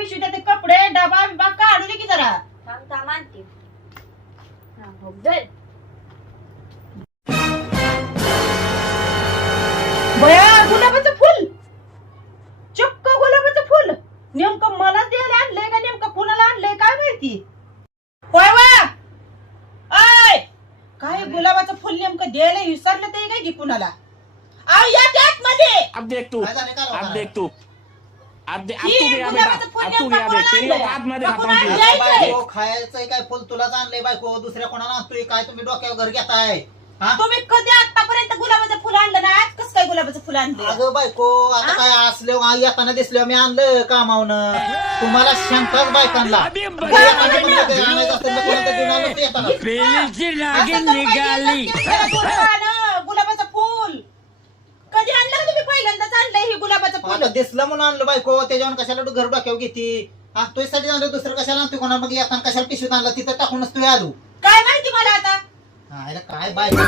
पिशवी ते कपडे डबा बिबा काढू दे की जरा. थांब थांब आणते. हा हो दर. बया गुलाबाचं फुल, चक्क गुलाबाचं फुल. नेमकं मला द्यायला आणलंय का नेमकं कुणाला आणलंय काय माहिती. होय वा आय काय गुलाबाचं फुल नेमकं द्यायला विसरलं ते काय की कुणाला. आव या त्यात मध्ये. अब देख तू, काय झालं, काय अब झालं? देख तू, अब तू ही गया बेटा, गुलाबाचं फुल अब तू नेमकं गया देख. कोणाला तेरी आणलंय? औकात मध्ये का खाता कोणाला हूँ. द्यायचंय? बायको खायचंय काय फुल तुलाच आणलंय बायको, दुसऱ्या कोणाला आणतोय काय तुम्ही डोक्यावर घर घेताय. हा तुम्ही कधी आतापर्यंत गुलाबाचं फुल आणलं ना आज कसं काय गुलाबाचं फुल आणलं. अगं बायको आता काय असलं येताना दिसलं मी आणलं कामावनं. तुम्हाला शंकाच बायकांना अभी म्हणजे एखादं म्हणलं ते आणायचं असेल तर कोणाचं घेऊन आलं ते येताना. गुलाबाचं फुल कधी आणलं का तुम्ही पहिल्यांदाच आणलंय हे गुलाबाचं फुल. आता दिसलं म्हणून आणलं बायको, त्याच्यावर कशाला घर डोक्यावर घेते. आणतोय साठी आणलं, दुसरं कशाला आणतोय कोणा मग येताना कशाला पिशवीत आणलं तिथं टाकूनच तू आलो. काय माहिती मला आता. काय बायको